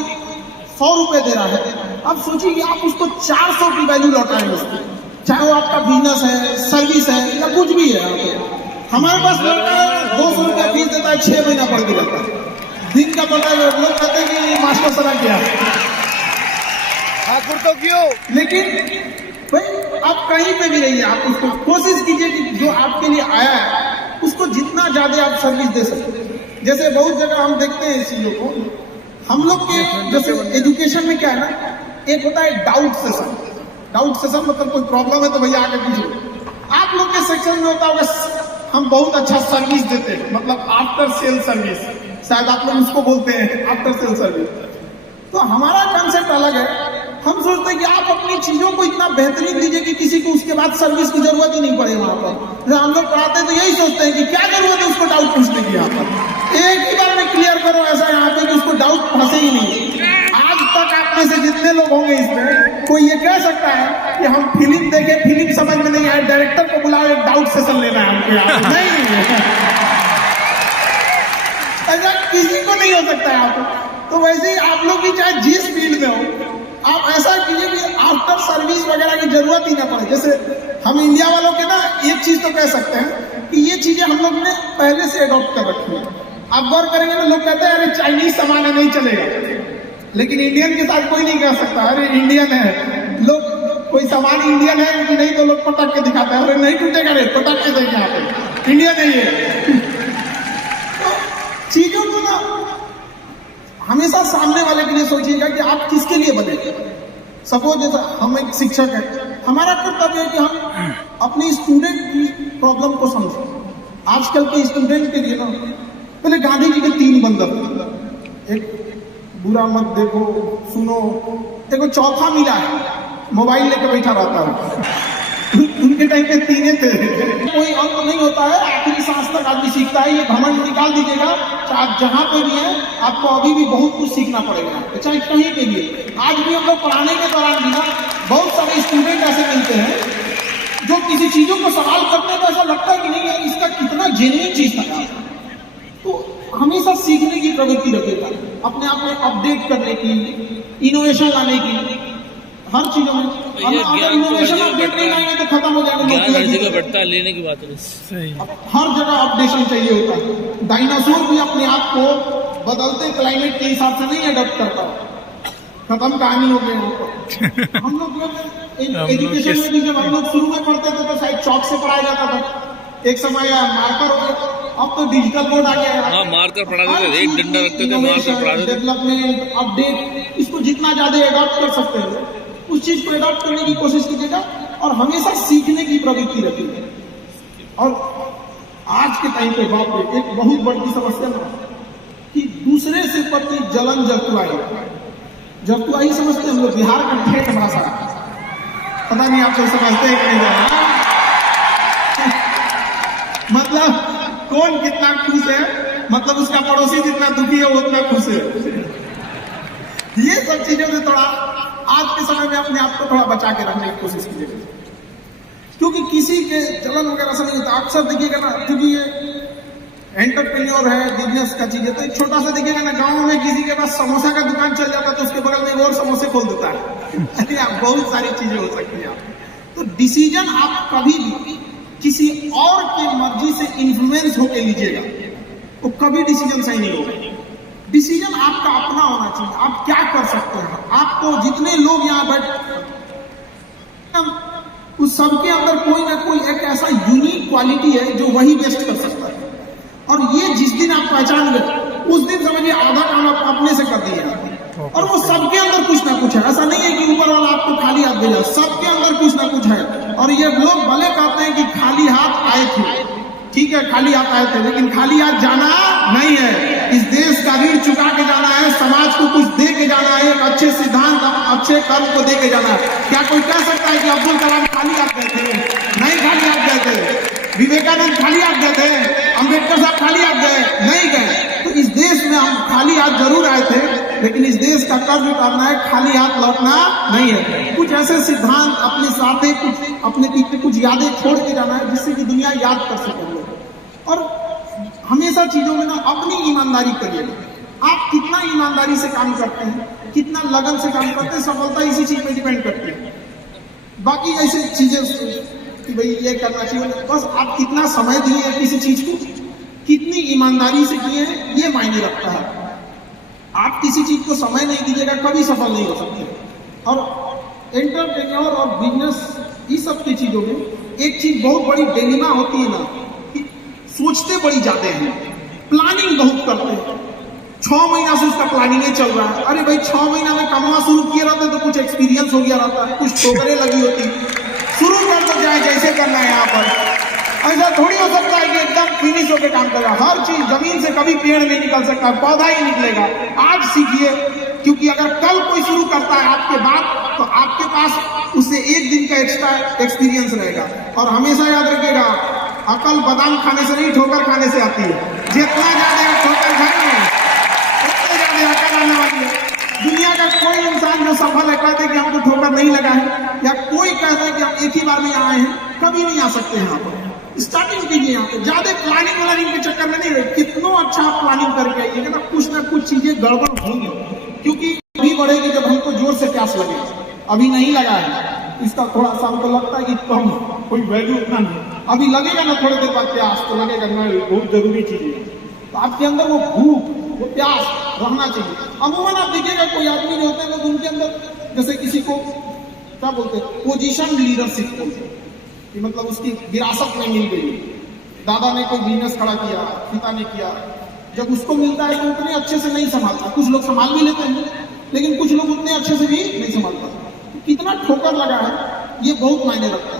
100 रुपए दे रहा है, अब सोचिए कि आप उसको 400 की वैल्यू लौटाएंगे उसकी, चाहे वो आपका बिजनेस है, सर्विस है या कुछ भी है। हमारे पास लड़का 200 रुपया फीस देता है, 6 महीना पढ़ के रहता है, दिन का पता है, लोग कहते हैं कि मास्टर सरा क्या तो क्यों। लेकिन भाई आप कहीं पे भी रहिए, आप उसको कोशिश कीजिए कि जो आपके लिए आया है उसको जितना ज्यादा आप सर्विस दे सकते हैं। जैसे बहुत जगह हम देखते हैं इस चीजों को, हम लोग के जैसे एजुकेशन में क्या है ना, एक होता है डाउट सेशन। डाउट सेशन मतलब कोई प्रॉब्लम है तो भैया आके पूछिए। आप लोग के सेक्शन में होता होगा हम बहुत अच्छा सर्विस देते हैं, मतलब आफ्टर सेल सर्विस, शायद आप लोग उसको बोलते हैं आफ्टर सेल सर्विस। तो हमारा कंसेप्ट अलग है, हम सोचते हैं कि आप अपनी चीजों को इतना बेहतरीन दीजिए कि किसी को उसके बाद सर्विस की जरूरत ही नहीं पड़े। वहां पर हम लोग पढ़ाते हैं तो यही सोचते हैं कि क्या जरूरत है उसको डाउट पूछने की, यहाँ पर एक ही बार में क्लियर करो ऐसा यहाँ पे कि उसको डाउट फंसे ही नहीं। आज तक आप में से जितने लोग होंगे इसमें, कोई ये कह सकता है कि हम फिल्म देखे, फिल्म समझ में नहीं आए, डायरेक्टर को बुलाओ, एक डाउट सेशन लेना है हमको यहाँ? नहीं, ऐसा किसी को नहीं हो सकता है आपको। तो वैसे ही आप लोग भी चाहे जिस फील्ड में हो, आप ऐसा कीजिए कि आफ्टर सर्विस वगैरह की जरूरत ही ना पड़े। जैसे हम इंडिया वालों के ना एक चीज तो कह सकते हैं कि ये चीजें हम लोग ने पहले से अडॉप्ट कर रखी है। आप गौर करेंगे ना, लोग कहते हैं अरे चाइनीज सामान है नहीं चलेगा, लेकिन इंडियन के साथ कोई नहीं कह सकता अरे इंडियन है। लोग कोई सामान इंडियन है कि नहीं तो लोग पटक के दिखाते हैं, अरे नहीं टूटेगा रे, पटक के देंगे यहाँ पे, इंडियन है ये। तो चीजों को ना हमेशा सामने वाले के लिए सोचिएगा कि आप किसके लिए बने। सपोज जैसा हम एक शिक्षक है, हमारा कर्तव्य है कि हम अपनी स्टूडेंट की प्रॉब्लम को समझें। आजकल के स्टूडेंट के लिए ना, पहले गांधी जी के 3 बंदर, एक बुरा मत देखो सुनो, देखो चौथा मिला है, मोबाइल लेकर बैठा रहता है। उनके टाइम पे 3 थे। कोई अंत नहीं होता है, आखिरी सांस तक आदमी सीखता है। ये घमंड निकाल दीजिएगा, आप जहां पे भी हैं आपको अभी भी बहुत कुछ सीखना पड़ेगा, चाहे कहीं पे भी। आज भी हम लोग पढ़ाने के दौरान भी ना बहुत सारे स्टूडेंट ऐसे मिलते हैं जो किसी चीजों को सवाल करते हैं तो ऐसा लगता है कि नहीं यार इसका कितना जेन्युइन चीज था। तो हमेशा सीखने की प्रवृत्ति रखेगा, अपने आप में अपडेट करने की, इनोवेशन लाने की, हर चीजों में। अगर इनोवेशन अपडेट नहीं लाएंगे तो खत्म हो जाएगा। हर जगह बढ़ता है, लेने की बात है, हर जगह अपडेशन चाहिए होता है। डायनासोर भी अपने आप को बदलते क्लाइमेट के हिसाब से नहीं अडॉप्ट करता, खत्म कहानी हो गई यहाँ पर। हम लोग एजुकेशन में भी जब हम लोग शुरू में पढ़ते थे तो शायद चौक से पढ़ाया जाता था, एक समय मार्कर हो गया, अब तो डिजिटल बोर्ड आ गया है। मार्कर पढ़ाते थे, एक डंडा रखते थे, मार्कर पढ़ाते थे। डेवलपमेंट अपडेट, इसको जितना ज्यादा अडॉप्ट कर सकते हैं उस चीज को अडॉप्ट करने की कोशिश कीजिएगा और हमेशा सीखने की प्रवृत्ति रखिएगा। और आज के टाइम पे बाप रे, एक बहुत बड़ी समस्या ना कि दूसरे से प्रति जलन जरतुआई समझते हैं हम लोग, बिहार का ठेठ भाषा, पता नहीं आप लोग समझते हैं कि नहीं। मतलब कौन कितना खुश है, मतलब उसका पड़ोसी जितना दुखी है वो उतना खुश है। ये सब चीजों से थोड़ा आज के समय में अपने आप को थोड़ा बचा के रखने की कोशिश कीजिएगा, क्योंकि किसी के जलन वगैरह से नहीं होता। अक्सर देखिएगा ना, क्योंकि ये एंटरप्रेन्योर है, बिजनेस का चीज है, तो एक छोटा सा देखिएगा ना, गांव में किसी के पास समोसा का दुकान चल जाता है तो उसके बगल में एक और समोसे खोल देता है। बहुत सारी चीजें हो सकती है। तो डिसीजन आप कभी भी किसी और के मर्जी से इन्फ्लुएंस होकर लीजिएगा तो कभी डिसीजन सही नहीं होगा। डिसीजन आपका अपना होना चाहिए, आप क्या कर सकते हैं। आपको जितने लोग यहाँ बैठ, उस सबके अंदर कोई ना कोई एक ऐसा यूनिक क्वालिटी है जो वही बेस्ट कर सकता है। और ये जिस दिन आप पहचान गए उस दिन समझिए आधा काम आप अपने से कर दिए। और वो सबके अंदर कुछ ना कुछ है, ऐसा नहीं है कि ऊपर वाला आपको खाली हाथ भेजा, सबके अंदर कुछ ना कुछ है। और ये लोग भले कहते हैं कि खाली हाथ आए थे, ठीक है खाली हाथ आए थे, लेकिन खाली हाथ जाना नहीं है। इस देश का ऋण चुका के जाना है, समाज को कुछ दे के जाना है, एक अच्छे सिद्धांत अच्छे कर्म को दे के जाना है। क्या कोई कह सकता है कि अब्दुल कलाम खाली हाथ गए थे? नहीं खाली हाथ गए थे। विवेकानंद खाली हाथ गए थे? अम्बेडकर साहब खाली हाथ गए? नहीं गए। तो इस देश में हम खाली हाथ जरूर आए थे, लेकिन इस देश का कर्ज उतारना है, खाली हाथ लौटना नहीं है। कुछ ऐसे सिद्धांत अपने साथ ही, कुछ अपने पीछे कुछ यादें छोड़ के जाना है जिससे कि दुनिया याद कर सके। और हमेशा चीजों में ना अपनी ईमानदारी करिए, आप कितना ईमानदारी से काम करते हैं, कितना लगन से काम करते हैं, सफलता इसी चीज पे डिपेंड करती है। बाकी ऐसी चीजें कि भाई ये करना चाहिए, बस आप कितना समय दिए हैं किसी चीज को, कितनी ईमानदारी से किए हैं, ये मायने रखता है। आप किसी चीज को समय नहीं दीजिएगा, कभी सफल नहीं हो सकते। और एंटरप्रेन्योर और बिजनेस इस सब की चीजों में एक चीज बहुत बड़ी डिलेमा होती है ना, कि सोचते बड़ी जाते हैं, प्लानिंग बहुत करते हैं। 6 महीना से उसका प्लानिंग चल रहा है। अरे भाई 6 महीना में कमाना शुरू किया रहता है तो कुछ एक्सपीरियंस हो गया रहता है, कुछ ठोकरें लगी होती, शुरू कर दो जाए जैसे करना है। यहाँ पर ऐसा थोड़ी हो सकता है कि एकदम फिनिश होकर काम कर रहा है। हर चीज जमीन से कभी पेड़ नहीं निकल सकता, पौधा ही निकलेगा। आज सीखिए, क्योंकि अगर कल कोई शुरू करता है आपके बाद, तो आपके पास उससे 1 दिन का एक्स्ट्रा एक्सपीरियंस रहेगा। और हमेशा याद रखिएगा, अकल बादाम खाने से नहीं, ठोकर खाने से आती है। जितना ज्यादा ठोकर खाएंगे उतने ज्यादा अकल आने वाली है। दुनिया का कोई इंसान जो सफल है कहते कि हमको ठोकर नहीं लगा है, या कोई कहता है कि हम एक ही बार में आए हैं, कभी नहीं आ सकते हैं यहाँ पर। स्टार्टिंग कीजिए, यहाँ पे ज्यादा प्लानिंग के चक्कर में नहीं रहे। कितना अच्छा आप प्लानिंग करके आइएगा ना, कुछ ना कुछ चीजें गड़बड़ होंगी, क्योंकि अभी बढ़ेगी जब हमको जोर से प्यास लगे। अभी नहीं लगा है, इसका थोड़ा सा हमको लगता है कि कम कोई वैल्यू उतना नहीं, अभी लगेगा ना थोड़ी देर बाद प्यास, तो लगेगा नहीं, बहुत जरूरी चीज है। तो आपके अंदर वो भूख, वो प्यास रहना चाहिए। अमूमन आप देखिएगा कोई आदमी जो होते हैं तो उनके अंदर जैसे किसी को क्या बोलते हैं, पोजीशन लीडरशिप बोलते हैं, कि मतलब उसकी विरासत में मिल गई। दादा ने कोई बिजनेस खड़ा किया, पिता ने किया, जब उसको मिलता है तो उतने अच्छे से नहीं संभालता। कुछ लोग संभाल भी लेते हैं, लेकिन कुछ लोग उतने अच्छे से भी नहीं संभाल पाते। तो कितना ठोकर लगा है, ये बहुत मायने रखता है।